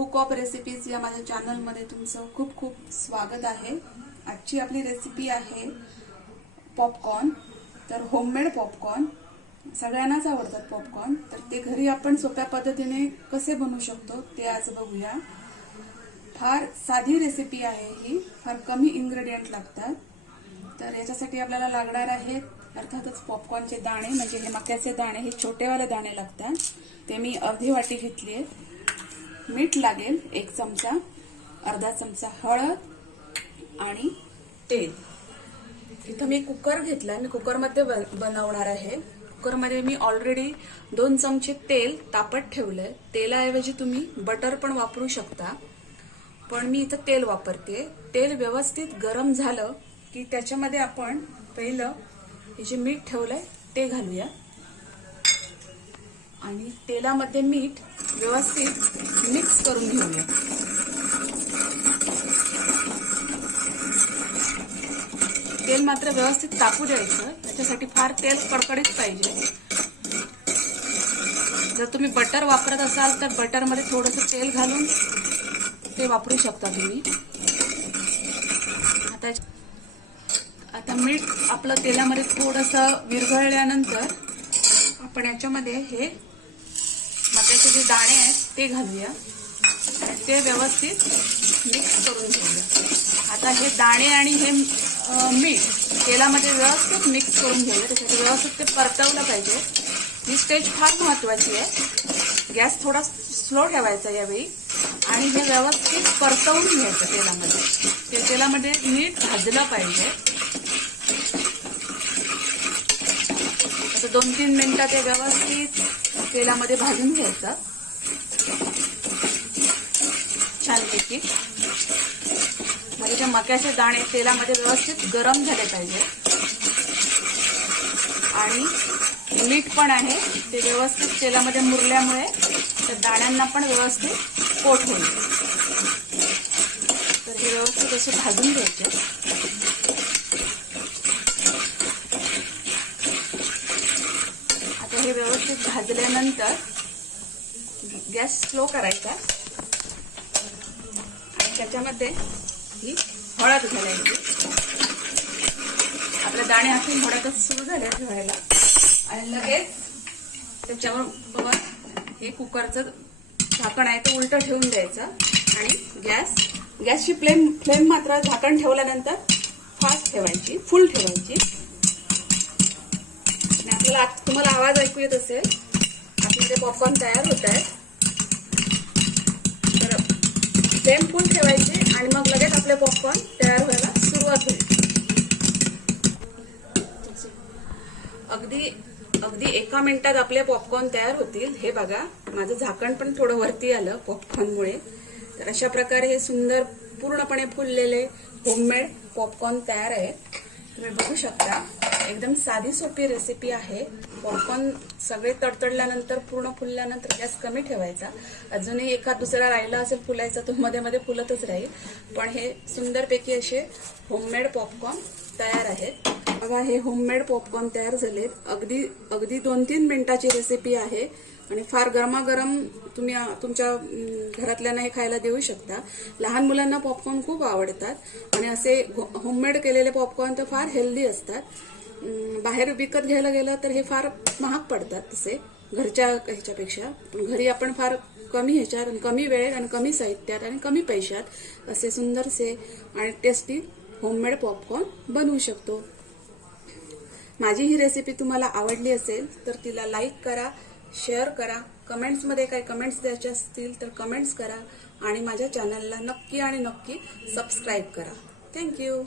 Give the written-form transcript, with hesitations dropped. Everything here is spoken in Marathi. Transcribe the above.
बुक ऑफ रेसिपीज या माझ्या चॅनलमध्ये तुमचं खूप खूप स्वागत आहे। आजची आपली रेसिपी आहे पॉपकॉर्न। तर होममेड पॉपकॉर्न सगळ्यांनाच आवडतात पॉपकॉर्न, तर ते घरी आपण सोप्या पद्धतीने कसे बनवू शकतो ते आज बघूया। फार साधी रेसिपी आहे ही, फार कमी इन्ग्रेडियंट लागतात। तर याच्यासाठी आपल्याला लागणार आहेत अर्थातच पॉपकॉर्नचे दाणे, म्हणजे हे मक्याचे दाणे, हे छोटेवाले दाणे लागतात। ते मी अर्धी वाटी घेतली आहे। मीठ लागेल 1 चमचा, अर्धा चमचा हळद आणि तेल। इथं मी कुकर घेतला, मी कुकरमध्ये बनवणार आहे। कुकरमध्ये मी ऑलरेडी 2 चमचे तेल तापत ठेवलंय। तेलाऐवजी तुम्ही बटर पण वापरू शकता, पण मी इथं तेल वापरते। तेल व्यवस्थित गरम झालं की त्याच्यामध्ये आपण पहिलं हे जे मीठ ठेवलंय ते घालूया आणि तेलामध्ये मीठ व्यवस्थित मिक्स करून घेऊया। तेल मात्र व्यवस्थित तापू द्यायचं, त्याच्यासाठी फार तेल कडकडीत पाहिजे। जर तुम्ही बटर वापरत असाल तर बटरमध्ये थोडंसं तेल घालून ते वापरू शकता तुम्ही। आता मीठ आपलं तेलामध्ये थोडंसं विरघळल्यानंतर आपण याच्यामध्ये हे मक्याचे जे दाणे आहेत ते घालूया आणि ते व्यवस्थित मिक्स करून घेऊया। आता हे दाणे आणि हे मीठ तेलामध्ये व्यवस्थित मिक्स करून घेऊया, त्याच्यात व्यवस्थित ते परतवलं पाहिजे। ही स्टेज फार महत्वाची आहे। गॅस थोडा स्लो ठेवायचा यावेळी आणि हे व्यवस्थित परतवून घ्यायचं तेलामध्ये। ते तेलामध्ये मीठ भाजलं पाहिजे। आता 2-3 मिनिटं ते व्यवस्थित तेलामध्ये भाजून घ्यायचं छानपैकी। म्हणजे ते मक्याचे दाणे तेलामध्ये व्यवस्थित गरम झाले पाहिजे आणि मीठ पण आहे ते व्यवस्थित तेलामध्ये मुरल्यामुळे त्या दाण्यांना पण व्यवस्थित कोट होईल। तर हे व्यवस्थित असे भाजून घ्यायचे। आता हे व्यवस्थित भाजल्यानंतर गॅस स्लो करायचा आणि त्याच्यामध्ये ही हळद घालायची। आपले दाणे हातून हळदच सुरू झाले ठेवायला आणि लगेच त्याच्यावर बघा हे कुकरचं झाकण आहे ते उलटं ठेवून द्यायचं आणि गॅसची फ्लेम मात्र झाकण ठेवल्यानंतर फास्ट ठेवायची, फुल ठेवायची। आणि आपल्याला तुम्हाला आवाज ऐकू येत असेल, आपल्याकडे पॉपकॉर्न तयार होत आहे। तर फ्लेम फुल ठेवायची आणि मग लगेच आपले पॉपकॉर्न तयार व्हायला सुरुवात होईल। अगदी 1 मिनिटात आपले पॉपकॉर्न तयार होतील। हे बघा माझं झाकण पण थोडं वरती आलं पॉपकॉर्नमुळे। तर अशा प्रकारे हे सुंदर पूर्णपणे फुललेले होममेड पॉपकॉर्न तयार आहे। तुम्ही बघू शकता, एकदम साधी सोपी रेसिपी आहे। पॉपकॉर्न सगळे तडतडल्यानंतर पूर्ण फुलल्यानंतर गॅस कमी ठेवायचा। अजूनही एखाद दुसरा राहिला असेल फुलायचा तो मध्ये मध्ये फुलतच राहील, पण हे सुंदरपैकी असे होममेड पॉपकॉर्न तयार आहेत। बघा हे होममेड पॉपकॉर्न तयार झालेत। अगदी 2-3 मिनिटाची रेसिपी आहे आणि फार गरमागरम तुम्ही तुमच्या घरातल्यांना हे खायला देऊ शकता। लहान मुलांना पॉपकॉर्न खूप आवडतात आणि असे होममेड केलेले पॉपकॉर्न तर फार हेल्दी असतात। बाहेर विकत घ्यायला गेलं तर हे फार महाग पडतात तसे घरच्या ह्याच्यापेक्षा, पण घरी आपण फार कमी ह्याच्यात, कमी वेळेत आणि कमी साहित्यात आणि कमी पैशात असे सुंदरसे आणि टेस्टी होममेड पॉपकॉर्न बनवू शकतो। माझी ही रेसिपी तुम्हाला आवडली असेल तर तिला लाईक करा, शेअर करा, कमेंट्समध्ये काही कमेंट्स द्यायचे असतील तर कमेंट्स करा आणि माझ्या चॅनलला नक्की आणि नक्की सबस्क्राईब करा। थँक्यू।